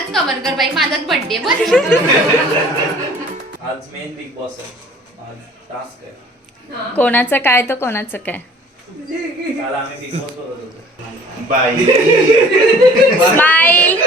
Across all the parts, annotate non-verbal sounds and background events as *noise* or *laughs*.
मलाच कव्हर कर बाई माझाच बर्थडे बस *laughs* आज मेन बिग बॉस आहे. आज टास्क आहे. कोणाचं काय तर कोणाचं काय. काल आम्ही बिग बॉस बघत होतो. बाई. स्माईल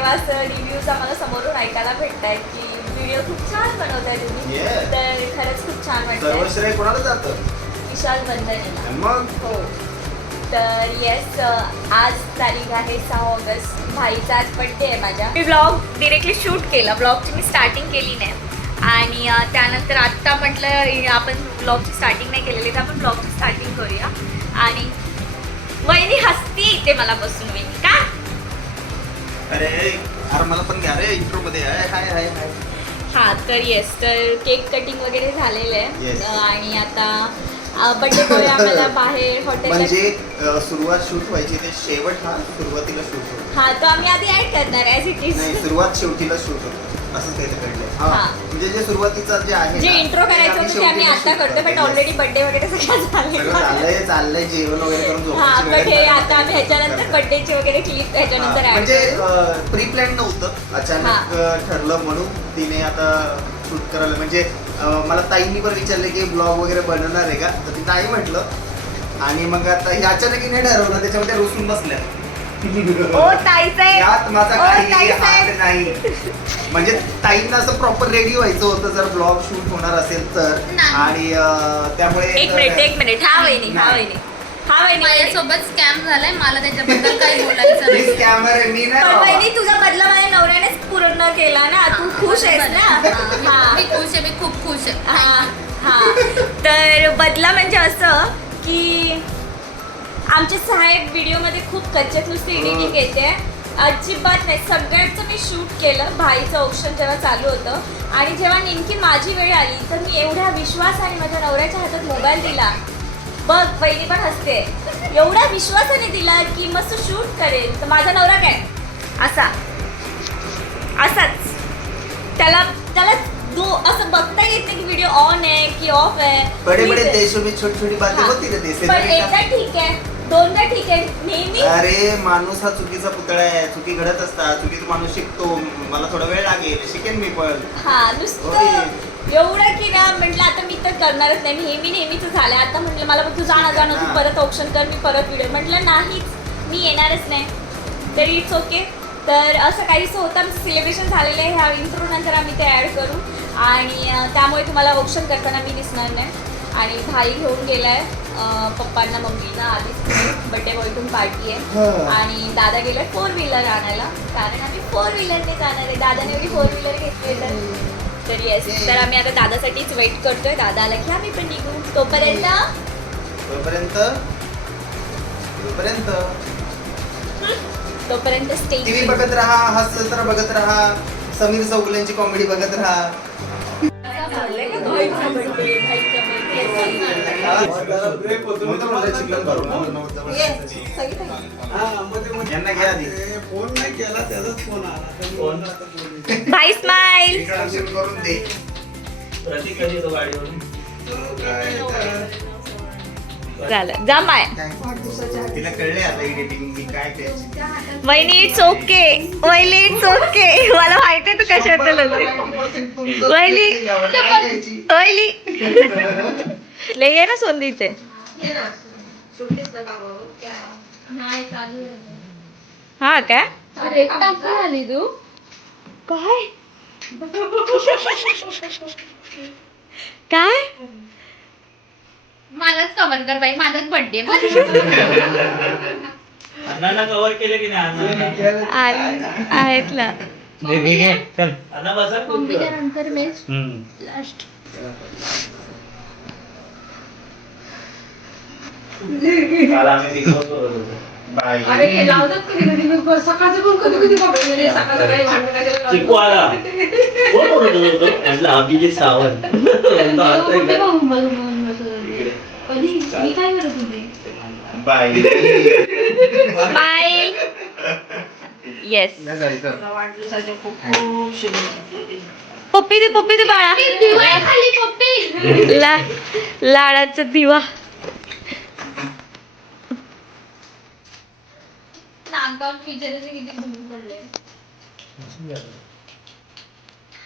जेव्हा असं रिव्ह्यूज आम्हाला समोरून ऐकायला भेटत आहेत की व्हिडिओ खूप छान बनवताय तुम्ही. Yes. तर खरंच खूप छान कोणाला जातं? विशाल बंधन मग? हो. तर येस आज तारीख आहे सहा ऑगस्ट. भाईचा आज बड्डे आहे माझ्या. मी ब्लॉग डिरेक्टली शूट केला. ब्लॉगची मी स्टार्टिंग केली नाही. आणि अ, त्यानंतर आत्ता म्हटलं आपण ब्लॉगची स्टार्टिंग नाही केलेली तर आपण ब्लॉगची स्टार्टिंग करूया. आणि वहिनी हसती इथे मला बसून वहिनी. अरे अरे मला पण घ्या रे इंट्रो मध्ये हाय हाय हाय हाय. हा तर येस तर केक कटिंग वगैरे झालेलं आहे. Yes. अ, आणि आता बड्डे बॉय आम्हाला *laughs* बाहेर हॉटेलला म्हणजे अं, सुरुवात शूट व्हायची ते शेवट हा? सुरुवातीला शूट होतो. हा तो आम्ही आधी ऍड करणार ॲज इट इज नाही सुरुवात शेवटीला शूट होतो. असंच काही घडलंय. हा. म्हणजे जे सुरुवातीचं जे आहे जे ना, इंट्रो ते करायचं होतं ते आम्ही आता करतो बट करतो. ऑलरेडी बर्थडे वगैरे सगळं सगळं झालं झालंय चाललंय जेवण वगैरे करून हा झोपायची हे झाली. आता आम्ही ह्याच्यानंतर बर्थडेची वगैरे क्लिप ह्याच्यानंतर हा, ऍड म्हणजे प्री प्लॅन नव्हतं. अचानक हा. अं, ठरलं म्हणून तिने आता शूट करायला. म्हणजे अं, मला ताईंनी पण विचारले की ब्लॉग वगैरे बनवणार आहे का? तर ती नाही म्हटलं. आणि मग आता हे अचानक हिने ठरवलं त्याच्यामध्ये रुसून बसल्या. ओ. यात माझा काही नाही. म्हणजे ताईंना असं प्रॉपर रेडी व्हायचं होतं जर ब्लॉग शूट होणार असेल तर. नाही. आणि अं, त्यामुळे एक मिनिट एक मिनिट. हा वहिनी हा नाही. वहिनी. हा वहिनी माझ्यासोबत स्कॅम झालाय मला त्याच्याबद्दल काही बोलायचं नाही. कॅमेरा मी नाही पण बाबा. वहिनी तुझा बदला माझ्या नवऱ्यानेच पूर्ण केला ना. तू खुश आहेस ना? हा, हा. मी खुश आहे मी खूप खुश आहे. हा हा. तर बदला म्हणजे असं की आमचे साहेब व्हिडिओमध्ये खूप कच्च्यात नुसती एडिटिंग येते. अजिबात नाही. सगळ्याचं मी शूट केलं. भाईचं ऑप्शन जेव्हा चालू होतं. आणि जेव्हा नेमकी माझी वेळ आली तर मी एवढ्या विश्वासाने माझ्या नवऱ्याच्या हातात मोबाईल दिला. बघ पहिली पण हसते. एवढ्या विश्वासाने दिला की मस्त शूट करेल. तर माझा नवरा काय? असा. असाच. त्याला त्याला दो असं बघता येत नाही की व्हिडिओ ऑन आहे की ऑफ आहे. बडे बडे. देशों में छोटी छोटी बातें. होती रहती है पण एकदा ठीक आहे. दोनदा ठीक आहे. नेहमी? अरे माणूस हा चुकीचा पुतळा आहे. चुकी घडत असतात चुकीचा माणूस शिकतो. मला थोडा वेळ लागेल. शिकेन मी पण. हा नुसतं एवढं की ना म्हटलं आता मी तर करणारच नाही. नेहमी नेहमीच झालं आता म्हटलं मला बघ तू जाणं जाणं. तू. परत ऑप्शन कर मी परत व्हिडिओ म्हटलं नाहीच. मी येणारच नाही. तर इट्स ओके तर असं काहीच होतं. आमचं सिलेब्रेशन झालेलं आहे. ह्या इंट्रो नंतर आम्ही ते ॲड करू. आणि त्यामुळे तुम्हाला ऑप्शन करताना मी दिसणार नाही. आणि भाई घेऊन गेलाय पप्पांना मम्मीला आधीच बड्डे बॉयकडून पार्टी आहे. आणि दादा गेलाय फोर व्हीलर आणायला. कारण आम्ही फोर व्हीलरने जाणार आहे. दादाने एवढी फोर व्हीलर घेतली तर. तर येस तर आम्ही आता दादासाठीच वेट करतोय. दादा आला की आम्ही पण निघू. तोपर्यंत तोपर्यंत तोपर्यंत तोपर्यंत स्टे टीव्ही बघत राहा हसत बघत राहा. समीर चौगुलेंची कॉमेडी बघत राहा. फोन नाही केला त्याचाच फोन आला बाय स्माइल करून दे झालं. जा माय. तिला कळले आता एडिटिंग मी काय वहिनी इट्स ओके वहिनी इट्स ओके मला माहिती आहे तू कशात वहिनी वहिनी. लय आहे ना सोंदी इथे. हा काय? अरे आली तू. काय? काय? मलाच कव्हर कर बाई माझाच बर्थडे अण्णांना कव्हर केलं की नाही आहेत ना. अण्णा बसा. मम्मीच्या नंतर मी हम्म. लास्ट काल आम्ही अरे हे लावतात कधी कधी मी ब- सकाळचं पण कधी कधी बघते म्हणजे सकाळ सकाळी भांडण काहीतरी चिकू लावतात. आला कोण बोलत होतो म्हटलं अभिजित सावंत. *laughs* म्हणतो, आता कुठे इकडे. बघून बघून बघून बसत होते? कधी? मी काय करत होते? बाय बाय येस वाढदिवसाच्या खूप खूप शुभेच्छा पप्पी दे पप्पी दे बाळा. दिवाळी खाली पप्पी. ला लाडाचा दिवा. किती पडले.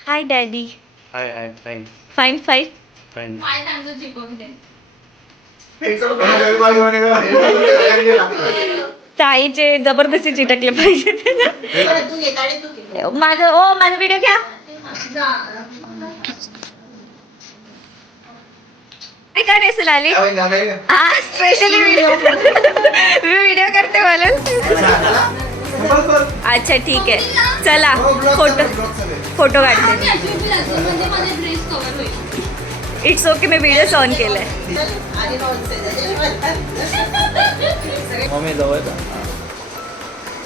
Hi daddy hi hi fine fine fine fine काय सांगतो चिपवते ताईचे जबरदस्ती चिटकले पाहिजे. माझं ओ माझा व्हिडिओ घ्या. काय काय नेसून आली हा स्पेशली व्हिडिओ मी व्हिडिओ करते म्हणून. अच्छा ठीक आहे. चला फोटो फोटो काढते. इट्स ओके मी व्हिडिओ ऑन केलाय.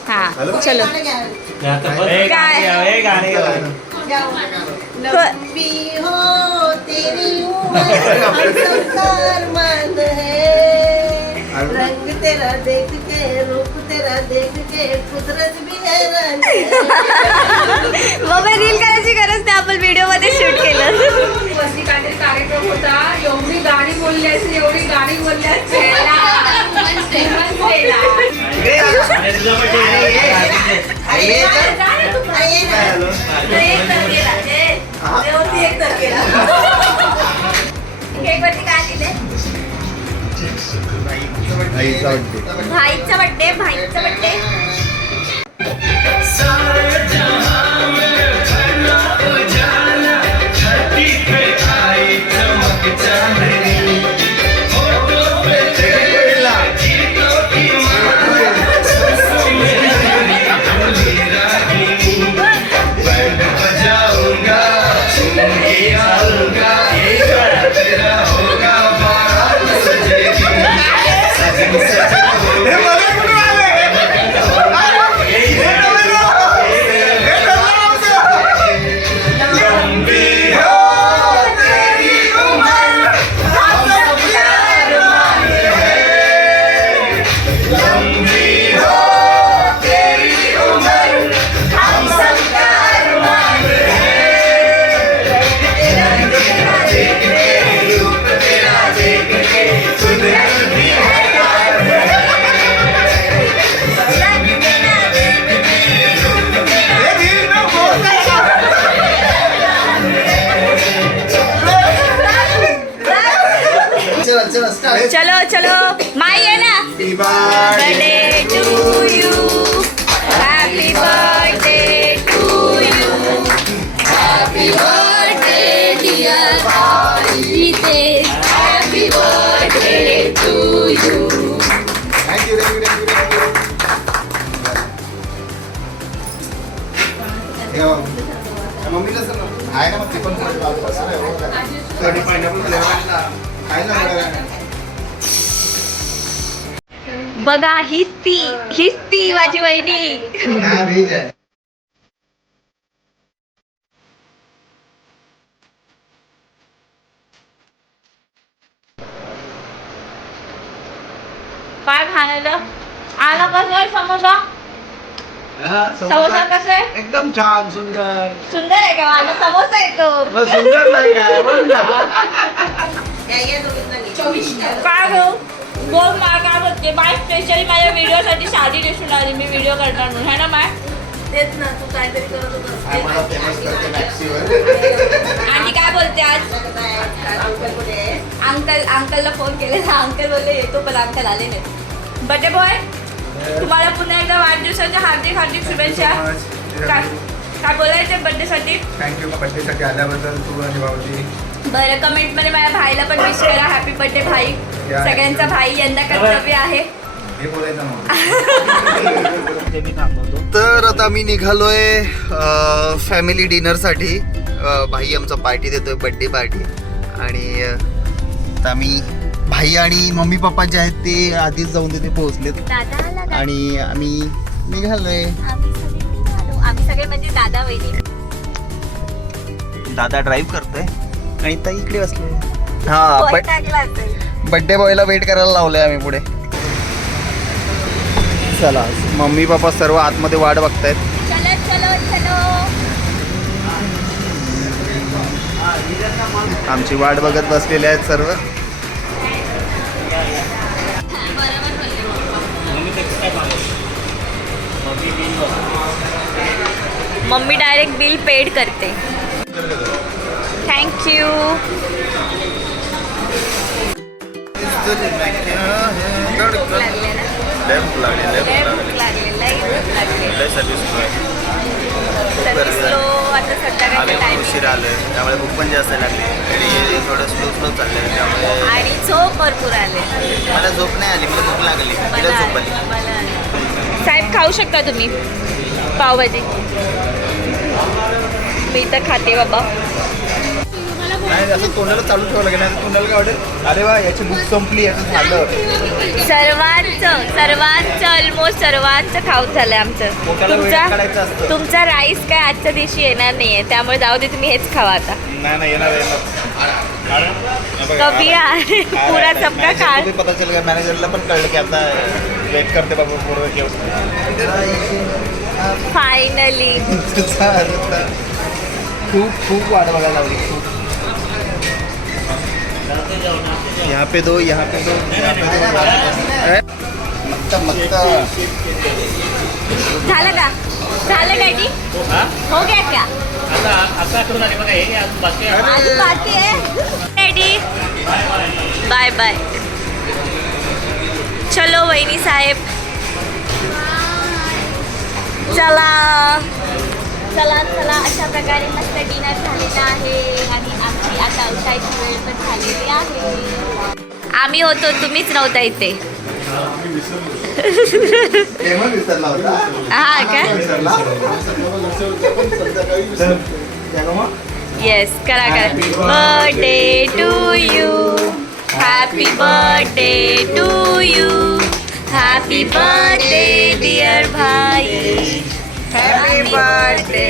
हा चलो. हे हे. लंबी तेरी उम्र हम संसार मंद है रंग तेरा देख के रूप तेरा देख के कुदरत भी हैरान है मग रील करायची गरज नाही आपण व्हिडिओमध्ये शूट केलं काहीतरी कार्यक्रम होता. एवढी गाणी बोलली एवढी गाणी बोलली *laughs* भाईचा बड्डे भाईचा बड्डे चला happy birthday to you thank you thank you thank you मम्मीला सर आहे ना मग ते पण कधी पायनॅपल फ्लेवर आहे ना बघा. बघा हीच ती हीच ती माझी वहिनी काय खायला आला कसं आहे समोसा? समोसा कसं आहे? एकदम छान सुंदर. सुंदर आहे का माझा? समोसा येतो मग सुंदर नाही काय बोल ना. काय घेऊ बोल मला काय बोलते माय स्पेशली माझ्या व्हिडिओसाठी साडी नेसून आली. मी व्हिडिओ करणार म्हणून. है ना माय तेच ना तू काहीतरी करत होतास. आणि काय? बोलते आज? अंकल अंकलला फोन केलेला. अंकल बोलले येतो पण अंकल आले नाही बर्थडे बॉय तुम्हाला पुन्हा एकदा वाढदिवसाच्या हार्दिक हार्दिक शुभेच्छा. काय काय बोलायचं बर्थडेसाठी थँक्यू बड्डेसाठी आल्याबद्दल तू आणि भाऊजी. बरं कमेंटमध्ये माझ्या भाईला पण विश करा. हॅपी बर्थडे भाई. सगळ्यांचा भाई यंदा कर्तव्य आहे. तर आता मी निघालोय फॅमिली डिनरसाठी भाई आमचा पार्टी देतोय बर्थडे पार्टी आणि आता मी भाई आणि मम्मी पप्पा जे आहेत ते आधीच जाऊन तिथे पोहोचलेत. दादा. आला आणि आम्ही निघालोय. आम्ही सगळे निघालो. आम्ही सगळे म्हणजे दादा वहिनी. दादा ड्राईव्ह करतोय. आणि ताई इकडे बसले हा. बड्डे बॉयला वेट करायला लावलंय आम्ही पुढे. चला मम्मी पप्पा सर्व आतमध्ये वाट बघतायत. चलो चलो चलो. आमची वाट बघत बसलेले आहेत सर्व. मम्मी डायरेक्ट बिल पेड करते. थँक्यू लागले ना? लय भूक लागली लय भूक लागली सर्विस स्लो आता संध्याकाळचा टाइम आलोय. त्यामुळे भूक पण जास्त लागली. आणि थोडं स्लो स्लो चाललंय. त्यामुळे आणि झोप भरपूर आले. मला झोप नाही आली मला भूक लागली. मला आली, मला आली. साहेब खाऊ शकता तुम्ही? पावभाजी. मी तर खाते बाबा. नाही असं तोंडाला चालू ठेवावं लागेल नाही तोंडाला काय वाटेल? अरे वा याची संपली याचं झालं. सर्वांचं सर्वांचं ऑलमोस्ट सर्वांचं खाऊन झालं आमचं. पोटाला वेळ काढायचं तुमचा असतं. तुमचा राईस काय आजच्या दिवशी येणार नाहीये त्यामुळे जाऊ दे तुम्ही हेच खावा आता. नाही नाही येणार येणार. कभी आ *laughs* पुरा सबका पता चल गया मॅनेजरला पण कळलं की आता वेट करते बाबा पूर्ण फायनली *laughs* खूप खूप वाट बघायला लावली खूप. यहाँ पे दो यहाँ पे दो झालं का? झालं डॅडी हो? गया क्या? अजून बाकी आहे. डॅडी बाय बाय चलो वहिनी साहेब. चला. चला चला. अशा प्रकारे मस्त डिनर झालेला आहे. आणि आता उठायची वेळ पण झालेली आहे. आम्ही होतो तुम्हीच नव्हता इथे. हा का? येस करा करा. Birthday to you happy birthday to you happy birthday dear भाई हॅपी बर्थडे